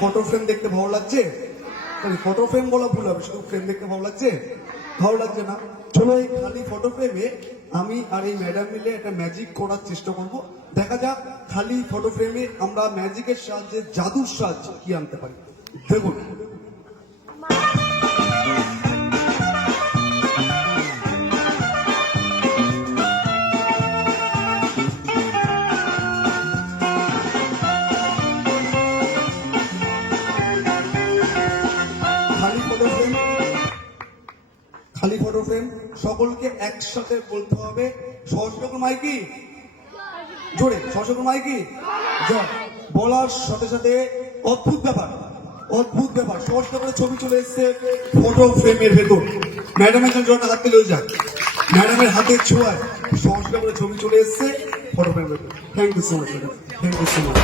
Photo frame দেখতে ভালো লাগছে? ফটো ফ্রেম বলা ভুল হবে, শুধু ফ্রেম দেখতে ভালো লাগছে? ভালো লাগছে না? চলো এই খালি ফটো ফ্রেমে আমি আর এই ম্যাডাম মিলে একটা ম্যাজিক করার চেষ্টা করব। দেখা যাক খালি ফটো ফ্রেমে আমরা ম্যাজিকের সাহায্যে, জাদুর সাহায্যে কি আনতে পারি। দেখুন, খালি ফটো ফ্রেম সকলকে একসাথে বলতে হবে, সহস্রকর মাইকি জোরে, সহস্রকর মাইকি জয়। বলার সাথে সাথে অদ্ভুত ব্যাপার, অদ্ভুত ব্যাপার, সহস্র করে ছবি চলে এসছে ফটো ফ্রেমের ভেতর। ম্যাডামের জন্য জোরটা হাত দিলেও যাক, ম্যাডামের হাতের ছোঁয়ায় সহস্র করে ছবি চলে এসছে ফটো ফ্রেমের ভেতর। Thank you so much madam, thank you so much.